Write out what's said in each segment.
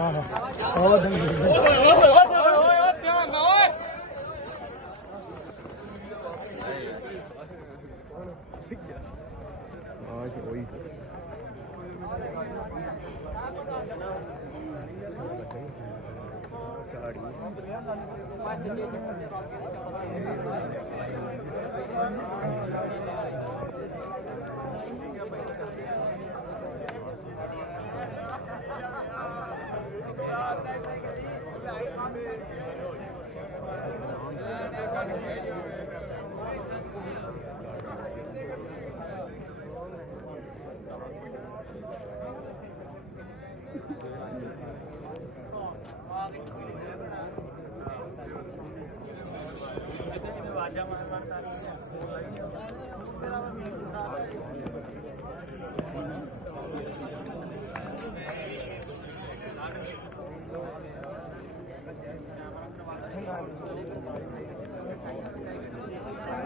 好，好，等一下。我回，我回，chút.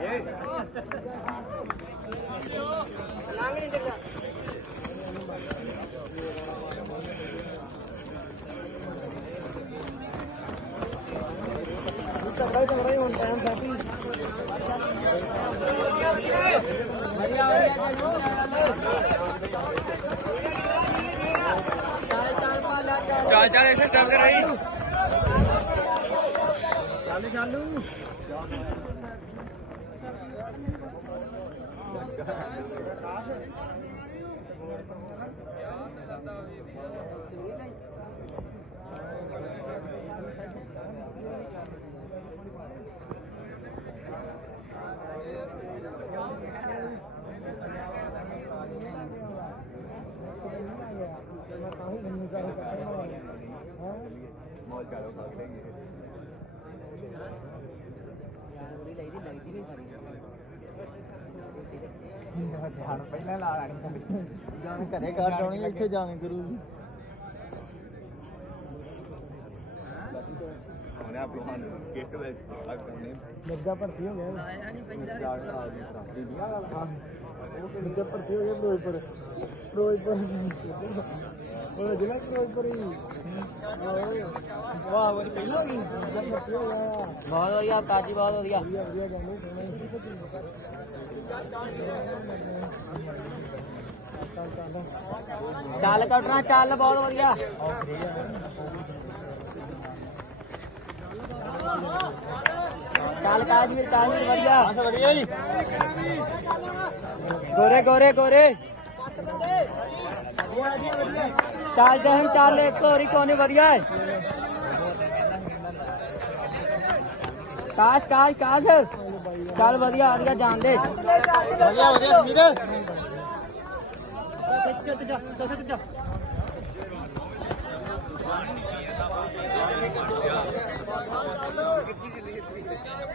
Hey! ਚੱਲ ਚੱਲ ਇੱਥੇ ਟੱਪ ਕੇ ਰਹੀ। ਚੱਲ ਚੱਲੂ ਮੌਜ ਜਾਣ ਪਹਿਲਾਂ ਲਾ ਲੈਣੀ ਜਾਣ ਘਰੇ ਕੱਢ ਆਉਣੀ ਇੱਥੇ ਜਾਣ ਕਰੂਗੀ। ਉਹਨੇ ਆਪ ਲੋਹਾਂ ਨੂੰ ਕਿੱਟ ਵਿੱਚ ਆ ਕਰਨੇ। ਲੱਗਾ ਭਰਤੀ ਹੋ ਗਿਆ। ਜਾਣ ਆ ਗਈ ਪ੍ਰਾਪਤੀ ਦੀ ਉਹ ਲੱਗਾ ਭਰਤੀ ਹੋ ਗਿਆ ਫਿਰੋਜ਼ਪੁਰ ਫਿਰੋਜ਼ਪੁਰ ਉਹ ਜ਼ਿਲ੍ਹਾ ਫਿਰੋਜ਼ਪੁਰ ਹੀ ਵਾਹ ਵਾਹ ਪਹਿਲਾਂ ਹੋ ਲੱਗਾ ਭਰਤੀ ਹੋ ਗਿਆ ਬਹੁਤ ਵਧੀਆ ਤਾਜੀ ਬਹੁਤ ਵਧੀਆ ਵਧੀਆ ਵਧੀਆ ਜਾਂਦੇ ਸੋਹਣੇ ਚੱਲ ਚੱਲ ਚੱਲ ਕਟਣਾ ਚੱਲ ਬਹੁਤ ਵਧੀਆ। ਚੱਲ ਕਾਜਵੀਰ ਕਾਜਵੀਰ ਵਧੀਆ। ਵਧੀਆ ਜੀ। ਗੋਰੇ ਗੋਰੇ ਗੋਰੇ। ਚੱਲ ਜਹਨ ਚੱਲ ਇੱਕ ਹੋਰੀ ਕੋਨੀ ਵਧੀਆ ਹੈ। ਕਾਸ਼ ਕਾਸ਼ ਕਾਸ਼। ਚੱਲ ਵਧੀਆ ਵਧੀਆ ਜਾਣ ਦੇ। ਵਧੀਆ ਵਧੀਆ ਸਮੀਰ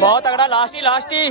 ਬਹੁਤ ਤਗੜਾ ਲਾਸਟ ਹੀ ਲਾਸਟ ਹੀ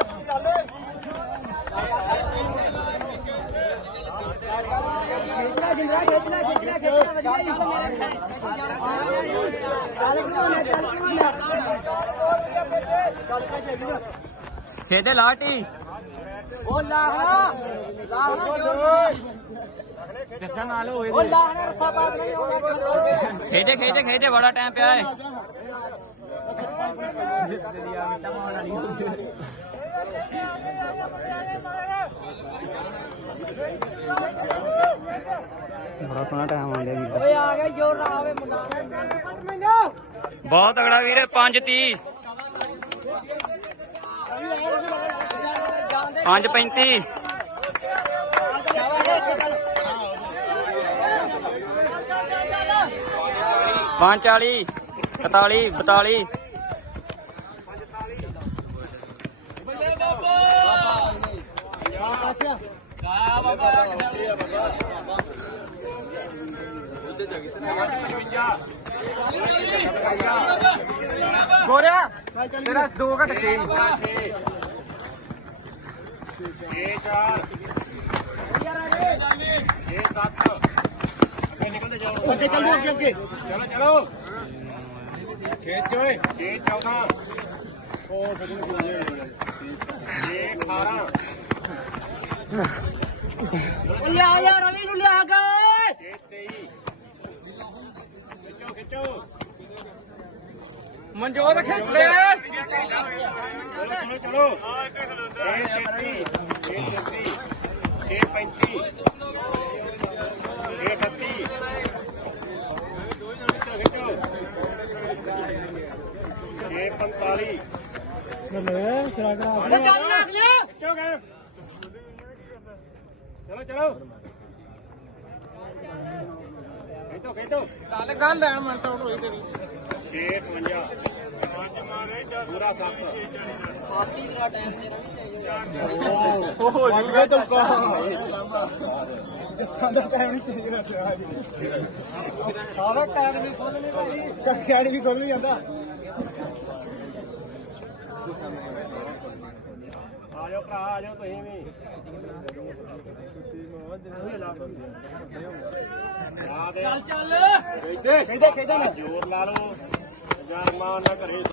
ਜਿੰਦਰਾ ਵਧੀਆ ਹੀ ਚੱਲ ਕਿਉਂ ਚੱਲ ਕਿਉਂ ਖੇਦੇ ਲਾਟੀ। ਉਹ ਲਾਹਣਾ ਲਾਹਣਾ ਜੱਸਾ ਨਾਲ ਹੋਏ ਉਹ ਲਾਹਣਾ ਰਸਾ ਬਾਦ ਨਹੀਂ ਹੋਗਾ ਖੇਦੇ ਖੇਦੇ ਖੇਦੇ ਬੜਾ ਟਾਈਮ ਪਿਆ ਹੈ ਬੜਾ ਸੋਹਣਾ ਟਾਈਮ ਆਉਂਦਾ ਵੀਰ ਓਏ ਆ ਗਿਆ ਜੋਰ ਨਾ ਆਵੇ ਮੁੰਡਾ। ਬਹੁਤ ਤਗੜਾ ਵੀਰੇ 5 30 5 35 ਪੰਜ ਚਾਲੀ ਇਕਤਾਲੀ ਬਤਾਲੀ। ਗੋਰਿਆ ਤੇਰਾ 2 ਘਟ 6 ਅੱਗੇ ਚੱਲ ਜਾਓ ਅੱਗੇ ਅੱਗੇ। ਚਲੋ ਚਲੋ। ਖੇਚ ਓਏ 6 14 ਉਹ ਫਿਰ ਨੂੰ ਕੋਈ ਨਹੀਂ 6 18 ਲਿਆ ਯਾ ਰਵੀ ਨੂੰ ਲਿਆ ਗਾ 6 23 ਖਿੱਚੋ ਖਿੱਚੋ ਮਨਜੋਤ ਖਿੱਚ ਲੈ ਚਲੋ ਚਲੋ ਚਲੋ 6 33 6 33 6 35 6 38 ਖਿੱਚੋ ਖਿੱਚੋ 6 45 ਉਹ ਚੱਲ ਲੱਗ ਲਿਆ ਚਲੋ ਚਲੋ। ਖਿੱਚੋ ਖਿੱਚੋ ਚੱਲ ਗੱਲ ਲੈਣ ਮੈਂ ਤਾਂ ਹੋਈ ਤੇਰੀ 6 52 ਪੂਰਾ 7 ਓਹੋ ਜੂਗਾ। ਤਾਂ ਕਾ। ਜੱਸਾਂ ਦਾ ਟਾਈਮ ਨਹੀਂ ਤੇਰਾ ਜੀ। ਸਾਰਾ ਟਾਈਮ ਨਹੀਂ ਖੋਲ ਨਹੀਂ ਭਾਈ। ਕੱਖਿਆੜੀ ਵੀ ਖੋਲ ਨਹੀਂ ਜਾਂਦਾ। ਜਾਓ ਭਰਾ ਆ ਜਾਓ ਤੁਸੀਂ ਵੀ। ਆ ਦੇ। ਚੱਲ ਚੱਲ ਕਹਿੰਦੇ ਕਹਿੰਦੇ ਨਾ ਜੋਰ ਲਾ ਲਓ। ਯਾਰ ਮਾਂ ਨਾ ਘਰੇ